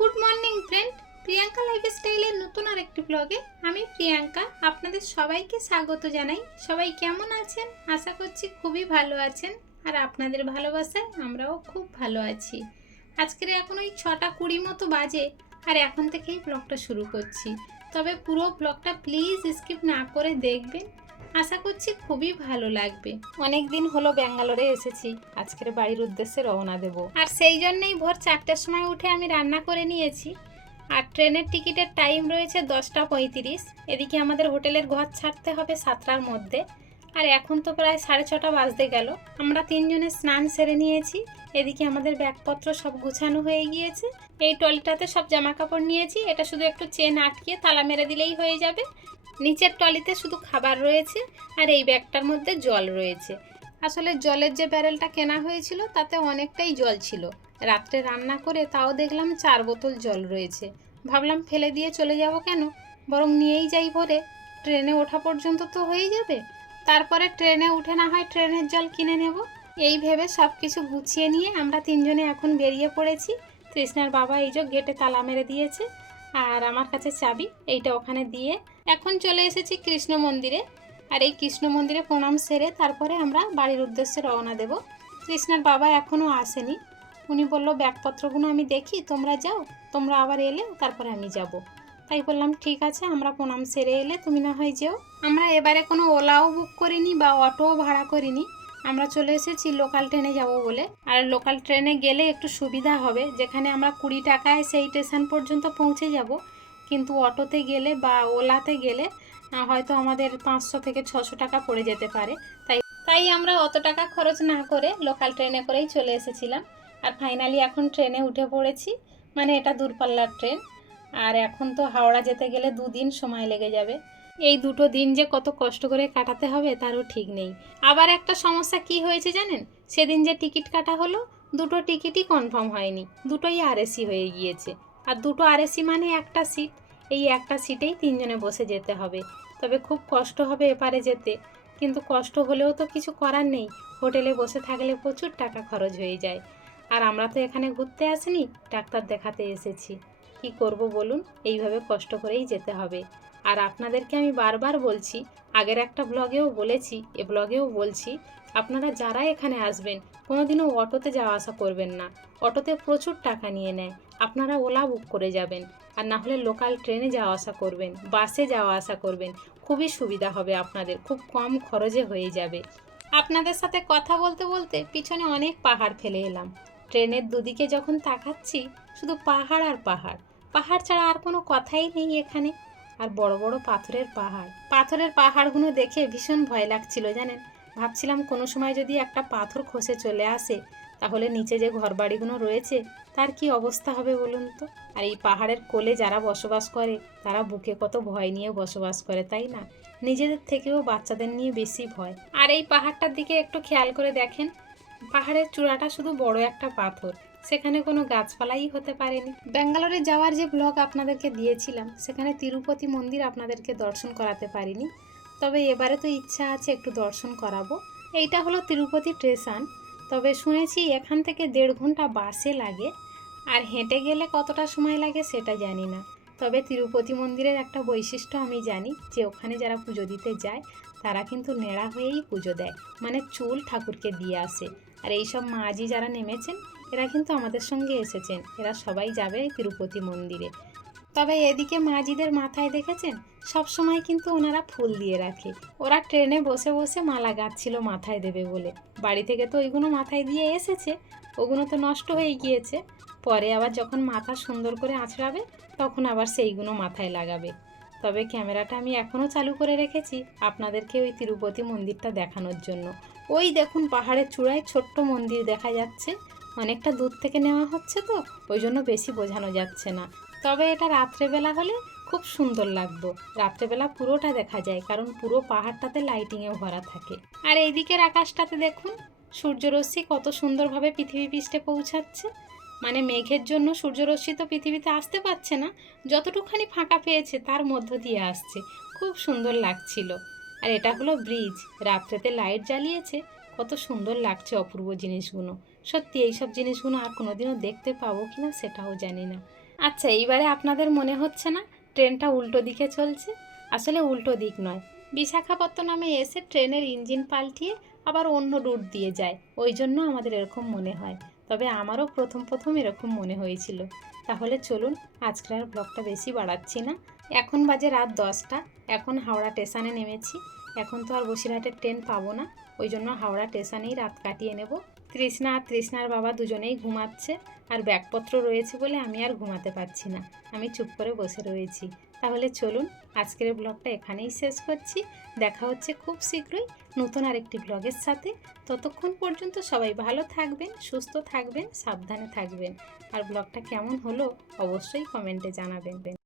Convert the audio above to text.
Good morning friend Priyanka লাইফস্টাইলের নতুন আর একটি ব্লগে আমি প্রিয়াঙ্কা আপনাদের সবাইকে স্বাগত জানাই। সবাই কেমন আছেন? আশা করছি খুবই ভালো আছেন। আর আপনাদের ভালোবাসায় আমরাও খুব ভালো আছি। আজকের এখন ওই ছটা কুড়ি মতো বাজে আর এখন থেকেই ব্লগটা শুরু করছি। তবে পুরো ব্লগটা প্লিজ স্কিপ না করে দেখবেন। আশা করছি খুবই ভালো লাগবে। অনেক দিন হলো ব্যাঙ্গালোরে এসেছি আজকের বাড়ির উদ্দেশ্যে রওনা দেব। আর সেই জন্যই ভোর চারটের সময় উঠে আমি রান্না করে নিয়েছি। আর ট্রেনের টিকিটের টাইম রয়েছে দশটা পঁয়ত্রিশ এদিকে আমাদের হোটেলের ঘর ছাড়তে হবে সাতটার মধ্যে। আর এখন তো প্রায় সাড়ে ছটা বাজতে গেল। আমরা তিনজনে স্নান সেরে নিয়েছি। এদিকে আমাদের ব্যাগপত্র সব গুছানো হয়ে গিয়েছে। এই টলিটাতে সব জামা কাপড় নিয়েছি। এটা শুধু একটু চেন আটকিয়ে তালা মেরে দিলেই হয়ে যাবে। নিচের টলিতে শুধু খাবার রয়েছে আর এই ব্যাগটার মধ্যে জল রয়েছে। আসলে জলের যে ব্যারেলটা কেনা হয়েছিল, তাতে অনেকটাই জল ছিল। রাত্রে রান্না করে তাও দেখলাম চার বোতল জল রয়েছে। ভাবলাম ফেলে দিয়ে চলে যাব কেন? বরং নিয়েই যাই ভরে। ট্রেনে ওঠা পর্যন্ত তো হয়ে যাবে। তারপরে ট্রেনে উঠে না হয় ট্রেনের জল কিনে নেব। এই ভেবে সব কিছু গুছিয়ে নিয়ে আমরা তিনজনে এখন বেরিয়ে পড়েছি। তৃষ্ণার বাবা এই যে গেটে তালা মেরে দিয়েছে আর আমার কাছে চাবি, এইটা ওখানে দিয়ে এখন চলে এসেছি কৃষ্ণ মন্দিরে। আর এই কৃষ্ণ মন্দিরে প্রণাম সেরে তারপরে আমরা বাড়ির উদ্দেশ্যে রওনা দেব। কৃষ্ণার বাবা এখনও আসেনি। উনি বলল, ব্যাগপত্রগুলো আমি দেখি, তোমরা যাও, তোমরা আবার এলে তারপরে আমি যাব। তাই বললাম, ঠিক আছে, আমরা প্রণাম সেরে এলে তুমি না হয় যেও। আমরা এবারে কোনো ওলাও বুক করিনি বা অটোও ভাড়া করিনি। আমরা চলে এসেছি লোকাল ট্রেনে যাব বলে। আর লোকাল ট্রেনে গেলে একটু সুবিধা হবে, যেখানে আমরা কুড়ি টাকায় সেই স্টেশন পর্যন্ত পৌঁছে যাব। কিন্তু অটোতে গেলে বা ওলাতে গেলে হয়তো আমাদের পাঁচশো থেকে ছশো টাকা পড়ে যেতে পারে। তাই তাই আমরা অত টাকা খরচ না করে লোকাল ট্রেনে করেই চলে এসেছিলাম। আর ফাইনালি এখন ট্রেনে উঠে পড়েছি। মানে এটা দূরপাল্লার ট্রেন আর এখন তো হাওড়া যেতে গেলে দুদিন সময় লেগে যাবে। এই দুটো দিন যে কত কষ্ট করে কাটাতে হবে তারও ঠিক নেই। আবার একটা সমস্যা কি হয়েছে জানেন? সেদিন যে টিকিট কাটা হলো, দুটো টিকিটই কনফার্ম হয়নি। দুটোই আরএসি হয়ে গিয়েছে। আর দুটো আরএসি মানে একটা সিট। এই একটা সিটেই তিনজনে বসে যেতে হবে। তবে খুব কষ্ট হবে এপারে যেতে। কিন্তু কষ্ট হলেও তো কিছু করার নেই। হোটেলে বসে থাকলে প্রচুর টাকা খরচ হয়ে যায়। আর আমরা তো এখানে ঘুরতে আসিনি, ডাক্তার দেখাতে এসেছি। কি করব বলুন? এইভাবে কষ্ট করেই যেতে হবে। আর আপনাদেরকে আমি বারবার বলছি, আগের একটা ব্লগেও বলেছি, এ ব্লগেও বলছি, আপনারা যারা এখানে আসবেন, কোনোদিনও অটোতে যাওয়া আসা করবেন না। অটোতে প্রচুর টাকা নিয়ে নেয়। আপনারা ওলা বুক করে যাবেন। আর না হলে লোকাল ট্রেনে যাওয়া আসা করবেন, বাসে যাওয়া আসা করবেন। খুবই সুবিধা হবে আপনাদের, খুব কম খরচে হয়ে যাবে। আপনাদের সাথে কথা বলতে বলতে পিছনে অনেক পাহাড় ফেলে এলাম। ট্রেনের দুদিকে যখন তাকাচ্ছি শুধু পাহাড় আর পাহাড়। পাহাড় ছাড়া আর কোনো কথাই নেই এখানে। আর বড় বড় পাথরের পাহাড়। পাথরের পাহাড়গুলো দেখে ভীষণ ভয় লাগছিল, জানেন? ভাবছিলাম কোনো সময় যদি একটা পাথর খসে চলে আসে, তাহলে নিচে যে ঘরবাড়িগুলো রয়েছে, তার কি অবস্থা হবে বলুন তো? আর এই পাহাড়ের কোলে যারা বসবাস করে, তারা বুকে কত ভয় নিয়ে বসবাস করে, তাই না? নিজেদের থেকেও বাচ্চাদের নিয়ে বেশি ভয়। আর এই পাহাড়টার দিকে একটু খেয়াল করে দেখেন। পাহাড়ের চূড়াটা শুধু বড় একটা পাথর। সেখানে কোনো গাছপালাই হতে পারেনি। ব্যাঙ্গালোরে যাওয়ার যে ব্লগ আপনাদেরকে দিয়েছিলাম, সেখানে তিরুপতি মন্দির আপনাদেরকে দর্শন করাতে পারিনি। তবে এবারে তো ইচ্ছা আছে একটু দর্শন করাবো। এইটা হলো তিরুপতি স্টেশন। তবে শুনেছি এখান থেকে দেড় ঘণ্টা বাসে লাগে। আর হেঁটে গেলে কতটা সময় লাগে সেটা জানি না। তবে তিরুপতি মন্দিরের একটা বৈশিষ্ট্য আমি জানি, যে ওখানে যারা পুজো দিতে যায়, তারা কিন্তু নেড়া হয়েই পুজো দেয়। মানে চুল ঠাকুরকে দিয়ে আসে। আর এইসব মাঝি যারা নেমেছেন এরা কিন্তু আমাদের সঙ্গে এসেছেন। এরা সবাই যাবে তিরুপতি মন্দিরে। তবে এদিকে মাঝিদের মাথায় দেখেছেন? সব সময় কিন্তু ওনারা ফুল দিয়ে রাখে। ওরা ট্রেনে বসে বসে মালা গাচ্ছিল মাথায় দেবে বলে। বাড়ি থেকে তো ওইগুলো মাথায় দিয়ে এসেছে। ওগুলো তো নষ্ট হয়ে গিয়েছে। পরে আবার যখন মাথা সুন্দর করে আঁচড়াবে, তখন আবার সেইগুলো মাথায় লাগাবে। তবে ক্যামেরাটা আমি এখনও চালু করে রেখেছি আপনাদেরকে ওই তিরুপতি মন্দিরটা দেখানোর জন্য। ওই দেখুন পাহাড়ের চূড়ায় ছোট্ট মন্দির দেখা যাচ্ছে। অনেকটা দূর থেকে নেওয়া হচ্ছে তো, ওই জন্য বেশি বোঝানো যাচ্ছে না। তবে এটা রাত্রেবেলা হলে খুব সুন্দর লাগতো রাত্রেবেলা পুরোটা দেখা যায়, কারণ পুরো পাহাড়টাতে লাইটিংয়ে ভরা থাকে। আর এই দিকের আকাশটাতে দেখুন, সূর্যরশ্মি কত সুন্দরভাবে পৃথিবী পৃষ্ঠে পৌঁছাচ্ছে। মানে মেঘের জন্য সূর্যরশ্মি তো পৃথিবীতে আসতে পারছে না, যতটুকখানি ফাঁকা পেয়েছে তার মধ্য দিয়ে আসছে। খুব সুন্দর লাগছিল। আর এটা হলো ব্রিজ রাত্রেতে লাইট জ্বালিয়েছে, কত সুন্দর লাগছে অপূর্ব জিনিসগুলো। সত্যি এইসব জিনিসগুলো আর কোনোদিনও দেখতে পাবো কি না সেটাও জানি না। আচ্ছা এইবারে আপনাদের মনে হচ্ছে না ট্রেনটা উল্টো দিকে চলছে? আসলে উল্টো দিক নয়। বিশাখাপত্তনমে এসে ট্রেনের ইঞ্জিন পাল্টিয়ে আবার অন্য রুট দিয়ে যায়। ওই জন্য আমাদের এরকম মনে হয়। তবে আমারও প্রথম প্রথম এরকম মনে হয়েছিল। তাহলে চলুন, আজকের আর ব্লগটা বেশি বাড়াচ্ছি না। এখন বাজে রাত দশটা। এখন হাওড়া স্টেশনে নেমেছি। এখন তো আর বসিরহাটের ট্রেন পাবো না। ওই জন্য হাওড়া স্টেশনেই রাত কাটিয়ে নেব। তৃষ্ণা আর তৃষ্ণার বাবা দুজনেই ঘুমাচ্ছে আর ব্যাগপত্র রয়েছে বলে আমি আর ঘুমাতে পারছি না। আমি চুপ করে বসে রয়েছি। তাহলে চলুন, আজকের ব্লগটা এখানেই শেষ করছি। দেখা হচ্ছে খুব শীঘ্রই নতুন আরেকটি ব্লগের সাথে। ততক্ষণ পর্যন্ত সবাই ভালো থাকবেন, সুস্থ থাকবেন, সাবধানে থাকবেন। আর ব্লগটা কেমন হলো অবশ্যই কমেন্টে জানাবেন।